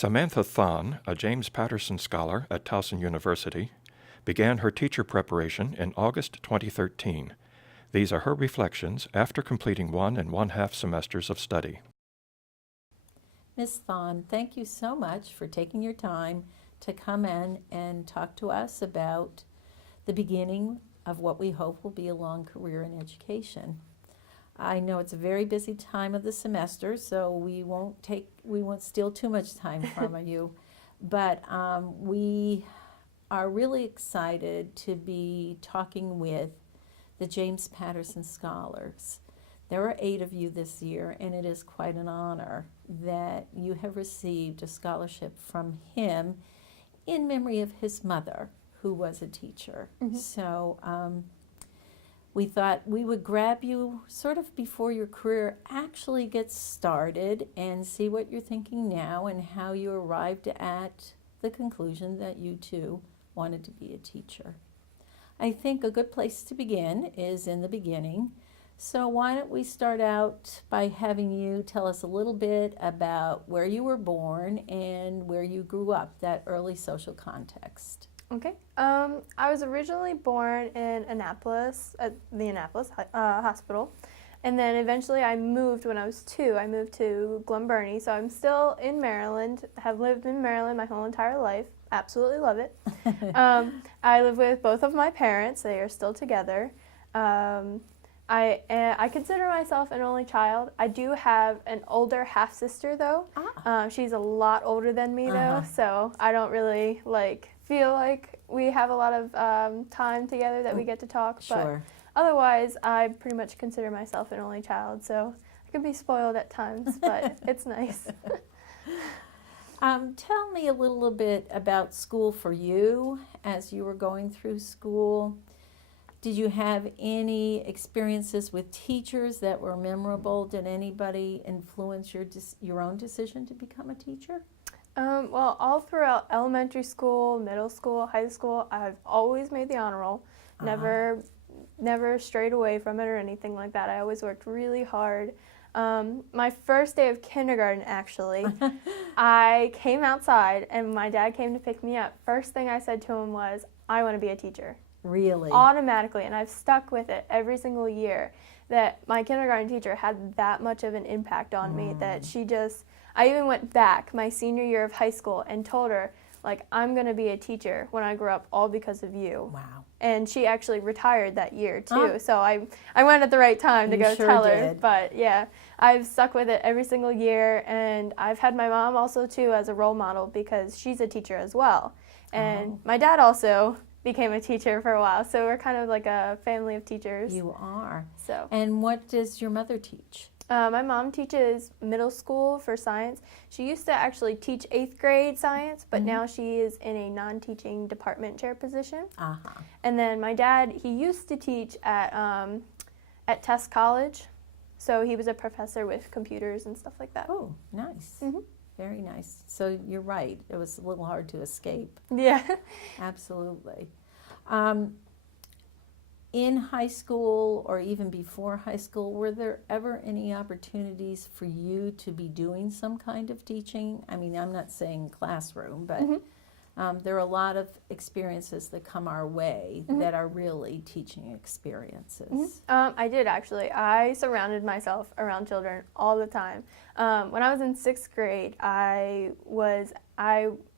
Samantha Thon, a James Patterson scholar at Towson University, began her teacher preparation in August 2013. These are her reflections after completing 1 1/2 semesters of study. Ms. Thon, thank you so much for taking your time to come in and talk to us about the beginning of what we hope will be a long career in education. I know it's a very busy time of the semester, so we won't steal too much time from you, but we are really excited to be talking with the James Patterson Scholars. There are 8 of you this year, and it is quite an honor that you have received a scholarship from him in memory of his mother, who was a teacher. Mm-hmm. So we thought we would grab you sort of before your career actually gets started and see what you're thinking now and how you arrived at the conclusion that you too wanted to be a teacher. I think a good place to begin is in the beginning. So why don't we start out by having you tell us a little bit about where you were born and where you grew up, that early social context. Okay. I was originally born in Annapolis, at the Annapolis Hospital, and then eventually I moved when I was 2. I moved to Glen Burnie, so I'm still in Maryland, have lived in Maryland my whole entire life, absolutely love it. I live with both of my parents, they are still together. I consider myself an only child. I do have an older half-sister, though. She's a lot older than me, though, so I don't really feel like we have a lot of time together that we get to talk. Sure. But otherwise, I pretty much consider myself an only child, so I can be spoiled at times, but it's nice. Tell me a little bit about school for you as you were going through school. Did you have any experiences with teachers that were memorable? Did anybody influence your own decision to become a teacher? Well, all throughout elementary school, middle school, high school, I've always made the honor roll. Never strayed away from it or anything like that. I always worked really hard. My first day of kindergarten, actually, I came outside and my dad came to pick me up. First thing I said to him was, I want to be a teacher. Really? Automatically, and I've stuck with it every single year, that my kindergarten teacher had that much of an impact on me that I even went back my senior year of high school and told her, I'm going to be a teacher when I grow up, all because of you. Wow. And she actually retired that year, too, so I went at the right time to go tell her. But, yeah, I've stuck with it every single year, and I've had my mom also, too, as a role model because she's a teacher as well. And my dad also became a teacher for a while, so we're kind of like a family of teachers. You are. So. And what does your mother teach? My mom teaches middle school for science. She used to actually teach 8th grade science, but now she is in a non-teaching department chair position. And then my dad, he used to teach at Tess College, so he was a professor with computers and stuff like that. Oh, nice. Very nice. So you're right. It was a little hard to escape. Yeah. Absolutely. In high school or even before high school, were there ever any opportunities for you to be doing some kind of teaching? I mean, I'm not saying classroom, but there are a lot of experiences that come our way that are really teaching experiences. I did, actually. I surrounded myself around children all the time. When I was in 6th grade, I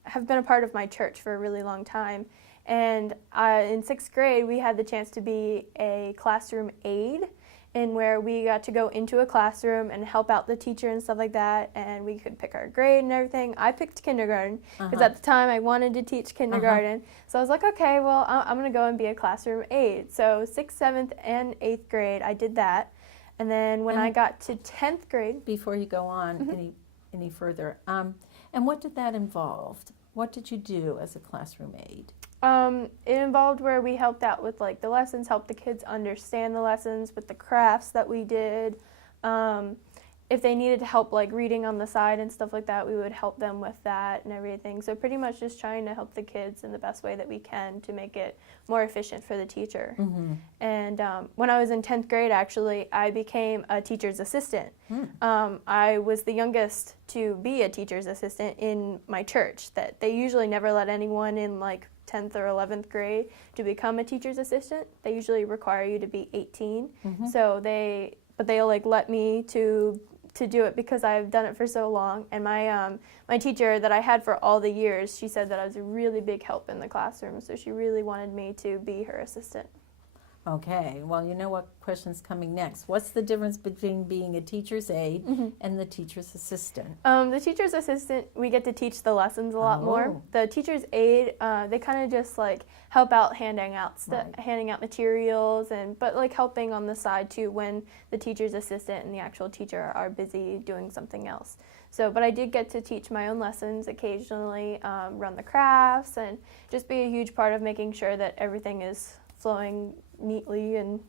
have been a part of my church for a really long time. And in 6th grade, we had the chance to be a classroom aide, in where we got to go into a classroom and help out the teacher and stuff like that, and we could pick our grade and everything. I picked kindergarten because at the time I wanted to teach kindergarten. So I was like, okay, well, I'm going to go and be a classroom aide. So 6th, 7th, and 8th grade, I did that. And then when I got to 10th grade... Before you go on any further, and what did that involve? What did you do as a classroom aide? It involved where we helped out with the lessons, helped the kids understand the lessons with the crafts that we did. if they needed help like reading on the side and stuff like that, we would help them with that and everything. So pretty much just trying to help the kids in the best way that we can to make it more efficient for the teacher. Mm-hmm. And when I was in 10th grade, actually, I became a teacher's assistant. I was the youngest to be a teacher's assistant in my church. That they usually never let anyone in like 10th or 11th grade to become a teacher's assistant. They usually require you to be 18. Mm-hmm. So they'll like let me to do it because I've done it for so long. And my teacher that I had for all the years, she said that I was a really big help in the classroom, so she really wanted me to be her assistant. Okay, well, you know what question's coming next. What's the difference between being a teacher's aide and the teacher's assistant? The teacher's assistant, we get to teach the lessons a lot more. The teacher's aide, they kind of just like help out handing out handing out materials, but like helping on the side too when the teacher's assistant and the actual teacher are busy doing something else. So, but I did get to teach my own lessons occasionally, run the crafts, and just be a huge part of making sure that everything is flowing neatly and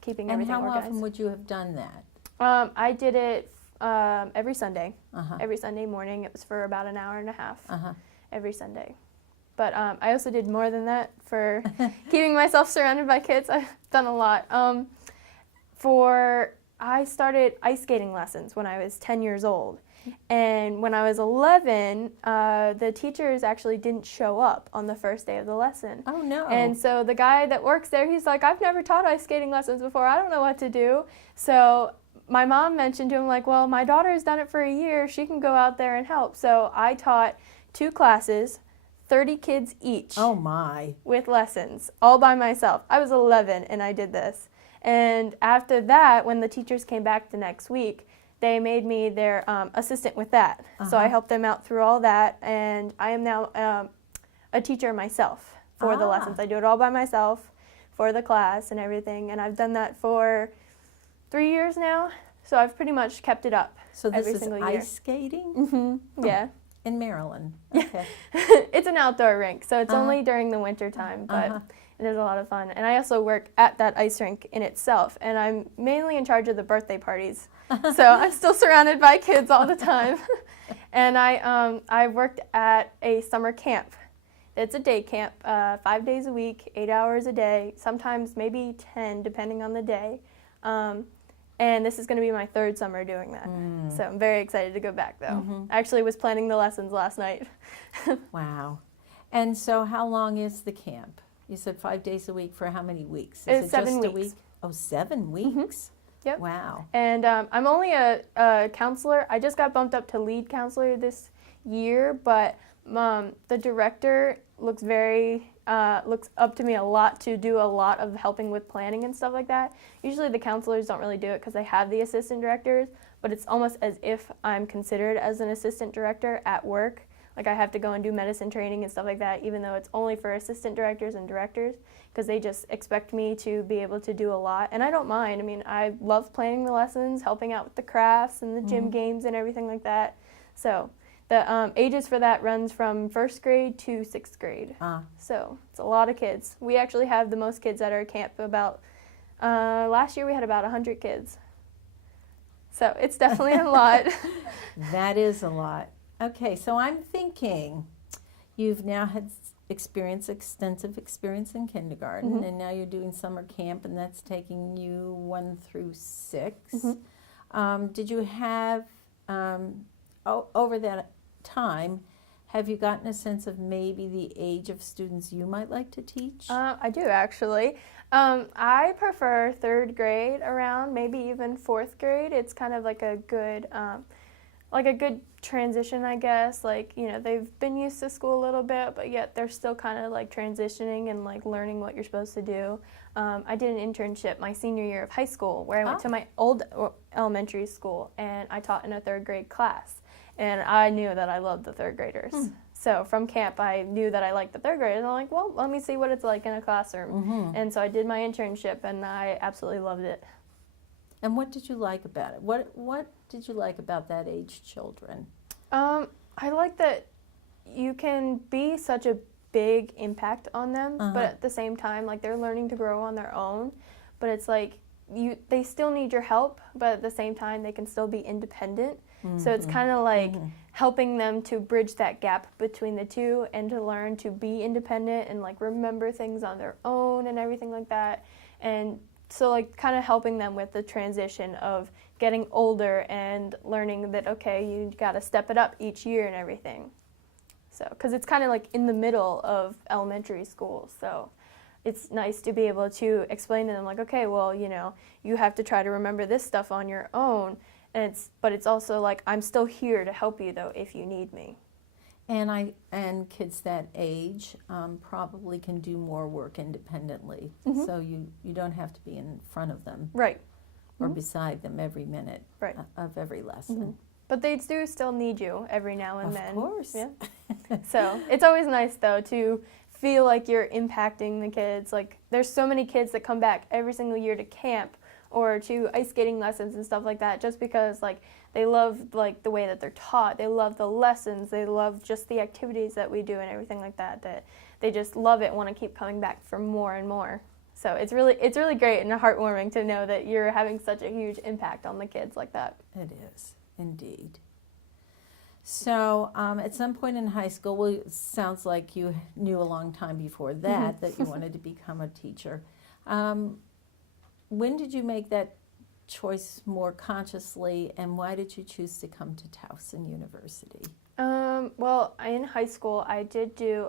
keeping everything organized. And how often would you have done that? I did it every Sunday. Every Sunday morning. It was for about an hour and a half every Sunday. But I also did more than that for keeping myself surrounded by kids. I've done a lot. I started ice skating lessons when I was 10 years old. And when I was 11, the teachers actually didn't show up on the first day of the lesson. Oh, no. And so the guy that works there, he's like, I've never taught ice skating lessons before. I don't know what to do. So my mom mentioned to him, like, well, my daughter's done it for a year. She can go out there and help. So I taught 2 classes, 30 kids each. Oh, my. With lessons, all by myself. I was 11 and I did this. And after that, when the teachers came back the next week, they made me their assistant with that. So I helped them out through all that, and I am now a teacher myself for the lessons. I do it all by myself for the class and everything, and I've done that for 3 years now, so I've pretty much kept it up every single year. So this is ice skating? Yeah. In Maryland? Okay. It's an outdoor rink, so it's only during the winter time, but it is a lot of fun. And I also work at that ice rink in itself, and I'm mainly in charge of the birthday parties. So I'm still surrounded by kids all the time. And I worked at a summer camp. It's a day camp, 5 days a week, 8 hours a day, sometimes maybe 10 depending on the day. And this is going to be my 3rd summer doing that. So I'm very excited to go back, though. I actually was planning the lessons last night. Wow. And so how long is the camp? You said 5 days a week for how many weeks? It's it 7 just weeks. a week? Oh, 7 weeks? Yep. Wow. And I'm only a counselor. I just got bumped up to lead counselor this year, but the director looks up to me a lot to do a lot of helping with planning and stuff like that. Usually the counselors don't really do it because they have the assistant directors, but it's almost as if I'm considered as an assistant director at work. Like I have to go and do medicine training and stuff like that, even though it's only for assistant directors and directors, because they just expect me to be able to do a lot. And I don't mind. I mean, I love planning the lessons, helping out with the crafts and the gym games and everything like that. So the ages for that runs from 1st grade to 6th grade. So it's a lot of kids. We actually have the most kids at our camp. Last year we had about 100 kids. So it's definitely a lot. That is a lot. Okay, so I'm thinking you've now had extensive experience in kindergarten, and now you're doing summer camp, and that's taking you 1 through 6. Did you have, over that time, have you gotten a sense of maybe the age of students you might like to teach? I do, actually. I prefer 3rd grade around, maybe even 4th grade. It's kind of like a good transition, I guess. Like, you know, they've been used to school a little bit, but yet they're still kind of like transitioning and like learning what you're supposed to do. I did an internship my senior year of high school where I went to my old elementary school, and I taught in a 3rd grade class. And I knew that I loved the 3rd graders. So from camp, I knew that I liked the 3rd graders. I'm like, well, let me see what it's like in a classroom. And so I did my internship, and I absolutely loved it. And what did you like about it? What did you like about that age children? I like that you can be such a big impact on them, but at the same time, like, they're learning to grow on their own. But it's like they still need your help, but at the same time they can still be independent. So it's kind of like helping them to bridge that gap between the two and to learn to be independent and like remember things on their own and everything like that. And so like kind of helping them with the transition of getting older and learning that, okay, you got to step it up each year and everything. So, because it's kind of like in the middle of elementary school. So it's nice to be able to explain to them like, okay, well, you know, you have to try to remember this stuff on your own. But it's also like, I'm still here to help you though if you need me. And kids that age probably can do more work independently. So you don't have to be in front of them. Right. Or beside them every minute of every lesson. But they do still need you every now and then. Of course. Yeah. So it's always nice though to feel like you're impacting the kids. Like there's so many kids that come back every single year to camp or to ice skating lessons and stuff like that just because like they love like the way that they're taught. They love the lessons. They love just the activities that we do and everything like that, that they just love it and want to keep coming back for more and more. So it's really great and heartwarming to know that you're having such a huge impact on the kids like that. It is, indeed. So at some point in high school, well, it sounds like you knew a long time before that you wanted to become a teacher. When did you make that choice more consciously, and why did you choose to come to Towson University? Well, in high school, I did do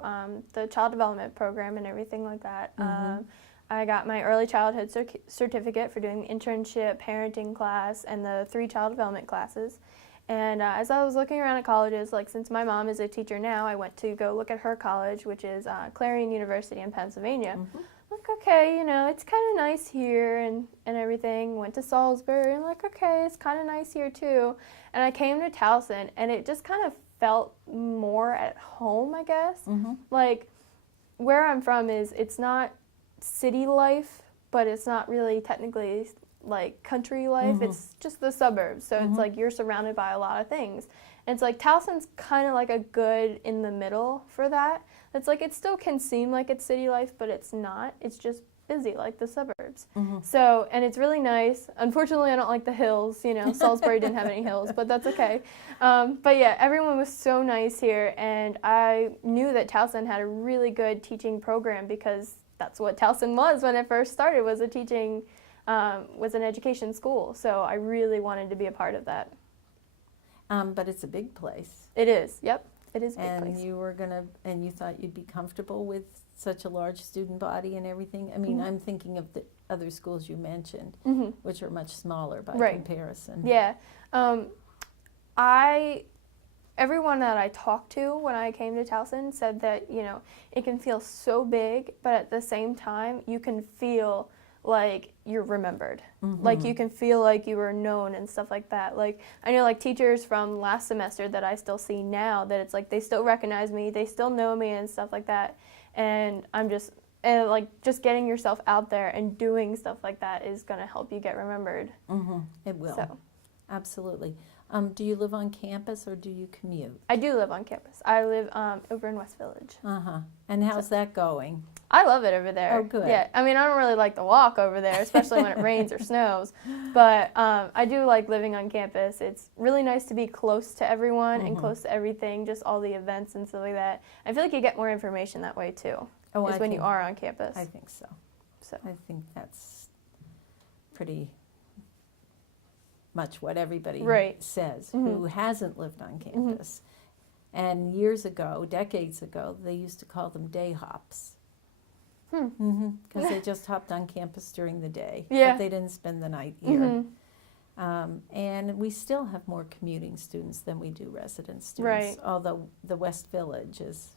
the child development program and everything like that. I got my early childhood certificate for doing the internship, parenting class, and the 3 child development classes. And as I was looking around at colleges, like since my mom is a teacher now, I went to go look at her college, which is Krieger University in Pennsylvania. Like, okay, you know, it's kind of nice here and everything. Went to Salisbury and like, okay, it's kind of nice here too. And I came to Towson and it just kind of felt more at home, I guess. Like where I'm from it's not city life, but it's not really technically like country life. It's just the suburbs. So it's like you're surrounded by a lot of things. And it's like Towson's kind of like a good in the middle for that. It's like it still can seem like it's city life, but it's not. It's just busy like the suburbs. So, and it's really nice. Unfortunately, I don't like the hills. You know, Salisbury didn't have any hills, but that's okay. But yeah, everyone was so nice here, and I knew that Towson had a really good teaching program because that's what Towson was when it first started, was a teaching, was an education school. So I really wanted to be a part of that. But it's a big place. It is, yep. It is a big And place. you thought you'd be comfortable with such a large student body and everything? I mean, I'm thinking of the other schools you mentioned, which are much smaller by comparison. Yeah. Everyone that I talked to when I came to Towson said that, you know, it can feel so big, but at the same time, you can feel like you're remembered. Like you can feel like you were known and stuff like that. Like I know like teachers from last semester that I still see now, that it's like they still recognize me, they still know me and stuff like that. And just getting yourself out there and doing stuff like that is going to help you get remembered. It will. So. Absolutely. Do you live on campus or do you commute? I do live on campus. I live over in West Village. And how's that going? I love it over there. Oh, good. Yeah, I mean, I don't really like to walk over there, especially when it rains or snows. But I do like living on campus. It's really nice to be close to everyone and close to everything, just all the events and stuff like that. I feel like you get more information that way too, when you are on campus. I think so. I think that's pretty much what everybody says who hasn't lived on campus. And years ago, decades ago, they used to call them day hops. Because they just hopped on campus during the day, but they didn't spend the night here. And we still have more commuting students than we do resident students, although the West Village is...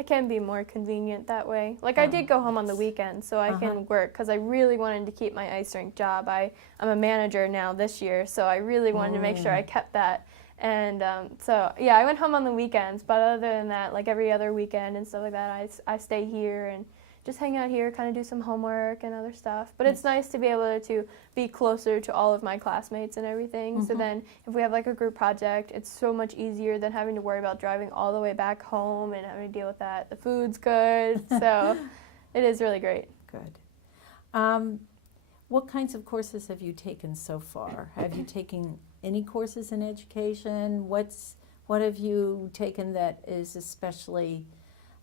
It can be more convenient that way. Like I did go home on the weekend so I can work, because I really wanted to keep my ice rink job. I'm a manager now this year, so I really wanted to make sure I kept that. And so, yeah, I went home on the weekends, but other than that, like every other weekend and stuff like that, I stay here and just hang out here, kind of do some homework and other stuff. But it's nice to be able to be closer to all of my classmates and everything. So then if we have like a group project, it's so much easier than having to worry about driving all the way back home and having to deal with that. The food's good, so it is really great. Good. What kinds of courses have you taken so far? Have you taken any courses in education? What have you taken that is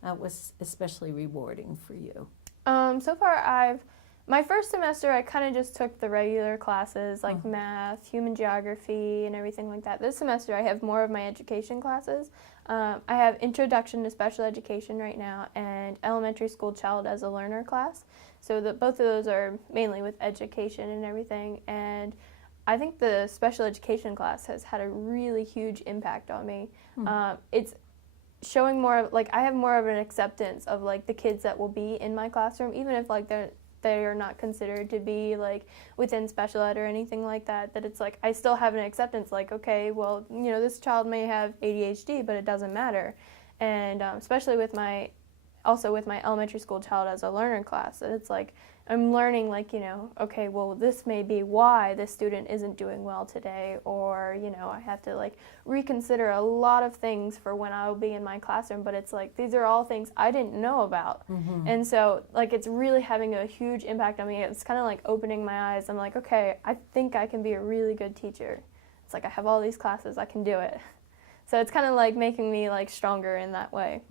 was especially rewarding for you? So far, my first semester, I kind of just took the regular classes like math, human geography, and everything like that. This semester, I have more of my education classes. I have Introduction to Special Education right now and Elementary School Child as a Learner class. So both of those are mainly with education and everything. And I think the special education class has had a really huge impact on me. It's showing more, like, I have more of an acceptance of, like, the kids that will be in my classroom, even if, like, they are not considered to be, like, within special ed or anything like that, that it's, like, I still have an acceptance, like, okay, well, you know, this child may have ADHD, but it doesn't matter. And especially with my elementary school child as a learner class, it's, like, I'm learning, like, you know, okay, well, this may be why this student isn't doing well today, or, you know, I have to, like, reconsider a lot of things for when I will be in my classroom, but it's, like, these are all things I didn't know about. And so, like, it's really having a huge impact on me. It's kind of, like, opening my eyes. I'm like, okay, I think I can be a really good teacher. It's, like, I have all these classes, I can do it. So it's kind of, like, making me, like, stronger in that way.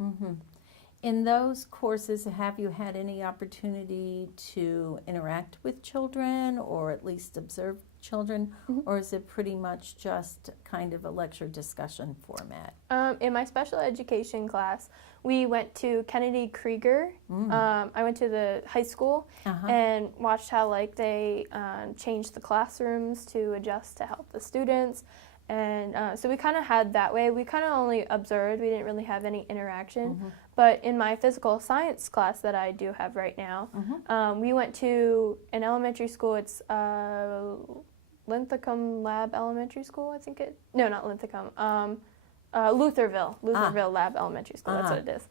In those courses, have you had any opportunity to interact with children or at least observe children, or is it pretty much just kind of a lecture discussion format? In my special education class, we went to Kennedy Krieger. I went to the high school and watched how, like, they changed the classrooms to adjust to help the students. And so we kind of had that way. We kind of only observed. We didn't really have any interaction. But in my physical science class that I do have right now, we went to an elementary school. It's Linthicum Lab Elementary School, I think it. No, not Linthicum. Lutherville Lab Elementary School. That's what it is.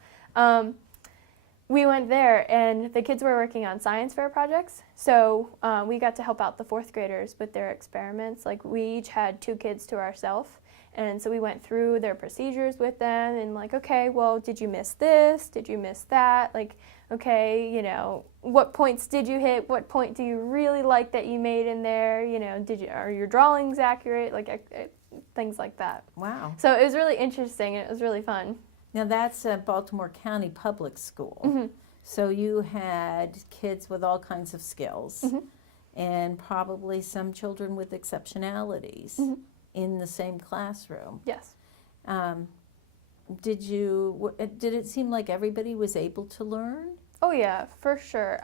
We went there, and the kids were working on science fair projects. So we got to help out the fourth graders with their experiments. Like, we each had 2 kids to ourselves. And so we went through their procedures with them and, like, okay, well, did you miss this? Did you miss that? Like, okay, you know, what points did you hit? What point do you really like that you made in there? You know, are your drawings accurate? Like, things like that. Wow. So it was really interesting, and it was really fun. Now that's a Baltimore County Public School. So you had kids with all kinds of skills and probably some children with exceptionalities in the same classroom. Yes. Did it seem like everybody was able to learn? Oh yeah, for sure.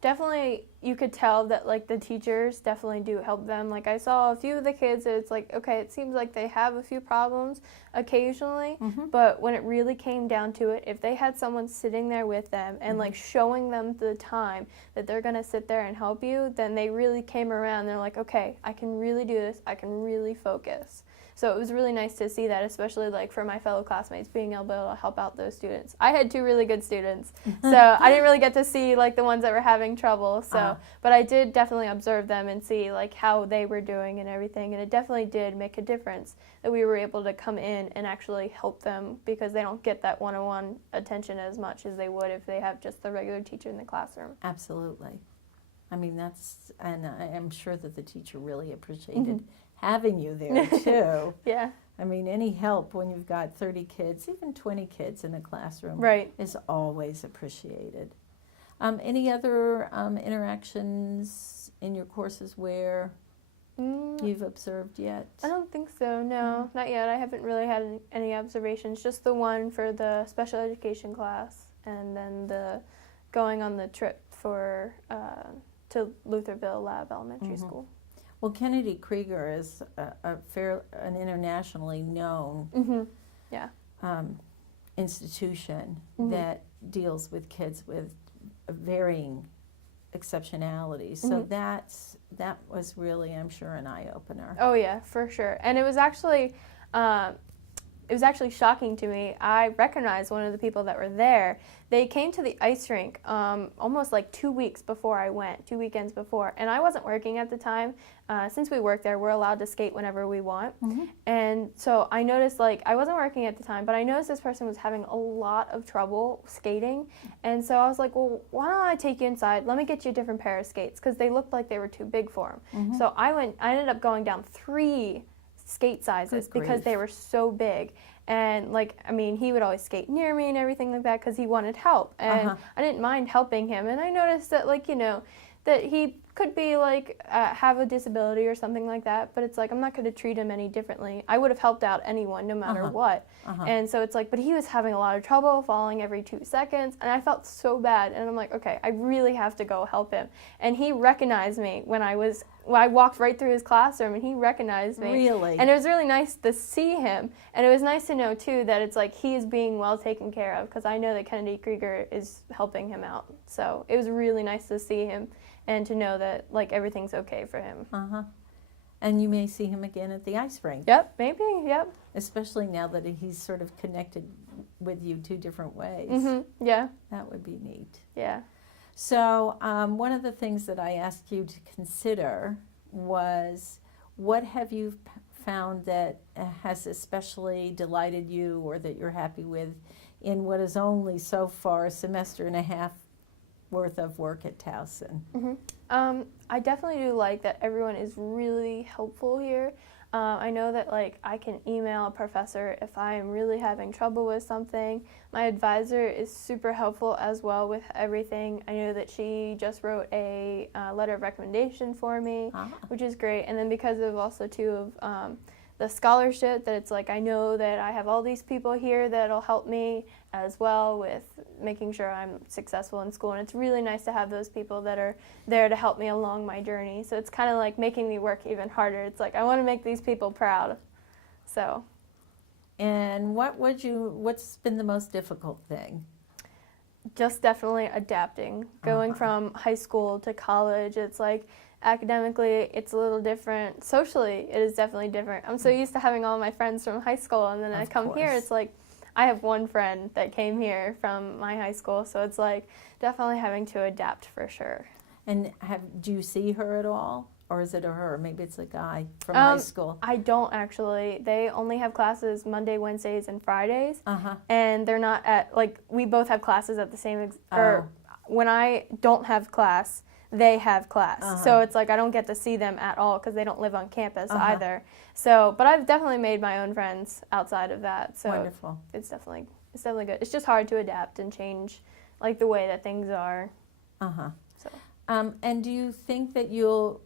Definitely, you could tell that, like, the teachers definitely do help them. Like, I saw a few of the kids, it's like, okay, it seems like they have a few problems occasionally, but when it really came down to it, if they had someone sitting there with them and, like, showing them the time that they're going to sit there and help you, then they really came around. They're like, okay, I can really do this. I can really focus. So it was really nice to see that, especially, like, for my fellow classmates, being able to help out those students. I had 2 really good students, so I didn't really get to see, like, the ones that were having trouble. So, but I did definitely observe them and see, like, how they were doing and everything, and it definitely did make a difference that we were able to come in and actually help them, because they don't get that one-on-one attention as much as they would if they have just the regular teacher in the classroom. Absolutely. I mean, and I am sure that the teacher really appreciated having you there too. Yeah. I mean, any help when you've got 30 kids, even 20 kids in a classroom, is always appreciated. Any other interactions in your courses where you've observed yet? I don't think so, no, not yet. I haven't really had any observations, just the one for the special education class, and then the going on the trip for to Lutherville Lab Elementary School. Well, Kennedy Krieger is an internationally known institution that deals with kids with varying exceptionalities. So that was really, I'm sure, an eye-opener. Oh yeah, for sure. And it was actually it was actually shocking to me. I recognized one of the people that were there. They came to the ice rink almost like 2 weeks before I went, 2 weekends before, and I wasn't working at the time. Since we work there, we're allowed to skate whenever we want. And so I noticed, like, I wasn't working at the time, but I noticed this person was having a lot of trouble skating. And so I was like, well, why don't I take you inside? Let me get you a different pair of skates, because they looked like they were too big for him. So I ended up going down 3 skate sizes because they were so big. And, like, I mean, he would always skate near me and everything like that because he wanted help. And I didn't mind helping him. And I noticed that, like, you know, that he could be, like, have a disability or something like that. But it's like, I'm not going to treat him any differently. I would have helped out anyone no matter what. And so it's like, but he was having a lot of trouble, falling every 2 seconds. And I felt so bad. And I'm like, okay, I really have to go help him. And he recognized me when I walked right through his classroom, and he recognized me. Really? And it was really nice to see him. And it was nice to know, too, that it's like he is being well taken care of, because I know that Kennedy Krieger is helping him out. So it was really nice to see him and to know that, like, everything's okay for him. And you may see him again at the ice rink. Yep, maybe, yep. Especially now that he's sort of connected with you 2 different ways. Yeah. That would be neat. Yeah. So one of the things that I asked you to consider was, what have you found that has especially delighted you, or that you're happy with, in what is only so far a semester and a half worth of work at Towson? I definitely do like that everyone is really helpful here. I know that, like, I can email a professor if I am really having trouble with something. My advisor is super helpful as well with everything. I know that she just wrote a letter of recommendation for me, which is great. And then because of also, too, of the scholarship, that it's like, I know that I have all these people here that'll help me as well with making sure I'm successful in school. And it's really nice to have those people that are there to help me along my journey. So it's kind of like making me work even harder. It's like, I want to make these people proud. So. And what's been the most difficult thing? Just definitely adapting. Going from high school to college, it's like, academically, it's a little different. Socially, it is definitely different. I'm so used to having all my friends from high school, and then I come here, it's like, I have one friend that came here from my high school, so it's like definitely having to adapt for sure. And do you see her at all? Or is it a her? Maybe it's a guy from high school. I don't actually. They only have classes Monday, Wednesdays, and Fridays. And they're not at, like, we both have classes at the same, or when I don't have class, they have class. So it's like I don't get to see them at all because they don't live on campus either. So, but I've definitely made my own friends outside of that. So wonderful. It's definitely good. It's just hard to adapt and change, like, the way that things are. So. And do you think that you'll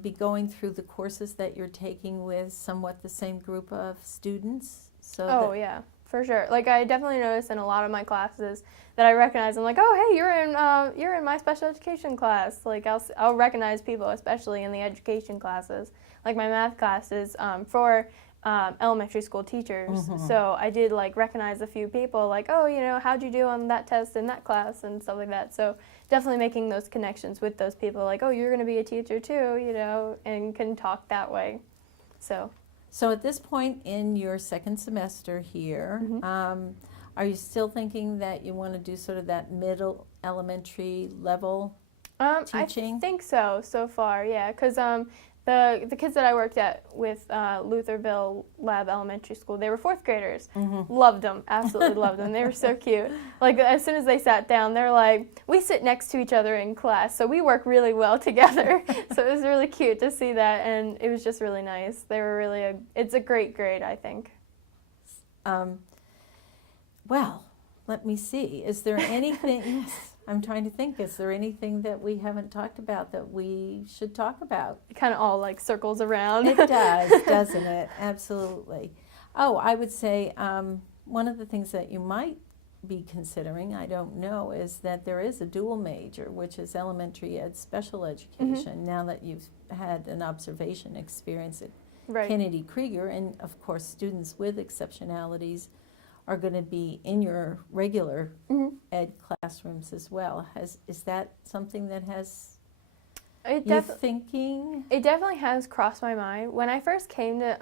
be going through the courses that you're taking with somewhat the same group of students? Yeah, for sure. Like, I definitely notice in a lot of my classes that I recognize. I'm like, oh, hey, you're in my special education class. Like, I'll recognize people, especially in the education classes. Like, my math class is for elementary school teachers. So I did, like, recognize a few people, like, oh, you know, how'd you do on that test in that class and stuff like that. So definitely making those connections with those people, like, oh, you're going to be a teacher too, you know, and can talk that way. So at this point in your second semester here, are you still thinking that you want to do sort of that middle elementary level teaching? I think so far, yeah, because the kids that I worked at with Lutherville Lab Elementary School, they were 4th graders. Loved them, absolutely loved them. They were so cute. Like, as soon as they sat down, they're like, we sit next to each other in class, so we work really well together. So it was really cute to see that, and it was just really nice. They were really it's a great grade, I think. Well, let me see. Is there anything? Yes, I'm trying to think. Is there anything that we haven't talked about that we should talk about? It kind of all, like, circles around. It does, doesn't it? Absolutely. Oh, I would say one of the things that you might be considering, I don't know, is that there is a dual major, which is elementary ed special education, now that you've had an observation experience at Kennedy Krieger, and of course students with exceptionalities are going to be in your regular ed classrooms as well. Is that something that has You're thinking? It definitely has crossed my mind. When I first came to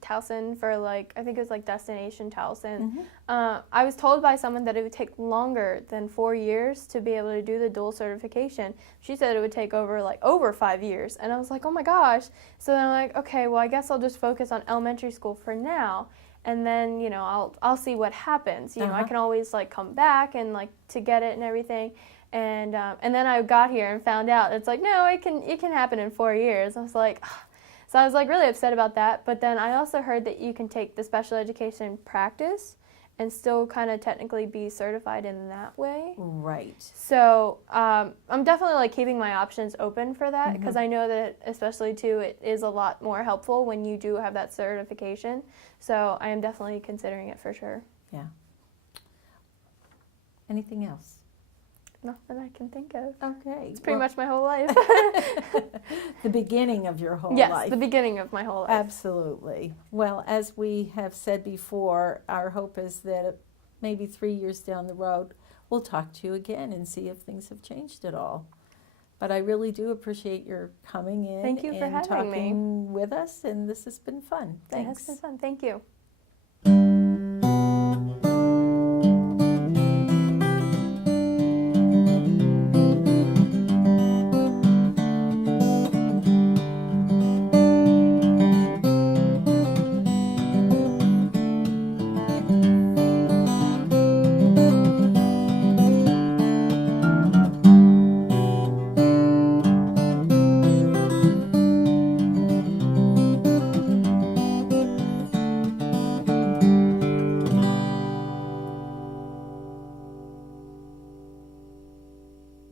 Towson for I think it was Destination Towson, I was told by someone that it would take longer than 4 years to be able to do the dual certification. She said it would take over 5 years. And I was like, oh my gosh. So then I'm like, okay, well, I guess I'll just focus on elementary school for now. And then, I'll see what happens. I can always come back and to get it and everything. And then I got here and found out it's no, it can happen in 4 years. I was like, so I was really upset about that. But then I also heard that you can take the special education practice and still kind of technically be certified in that way. Right. So I'm definitely keeping my options open for that, because I know that especially too it is a lot more helpful when you do have that certification. So I am definitely considering it for sure. Yeah. Anything else? Nothing I can think of. Okay. It's pretty much my whole life. The beginning of your whole life. Yes, the beginning of my whole life. Absolutely. Well, as we have said before, our hope is that maybe 3 years down the road, we'll talk to you again and see if things have changed at all. But I really do appreciate your coming in Thank you for and having me. talking with us, and this has been fun. Thanks. It has been fun. Thank you.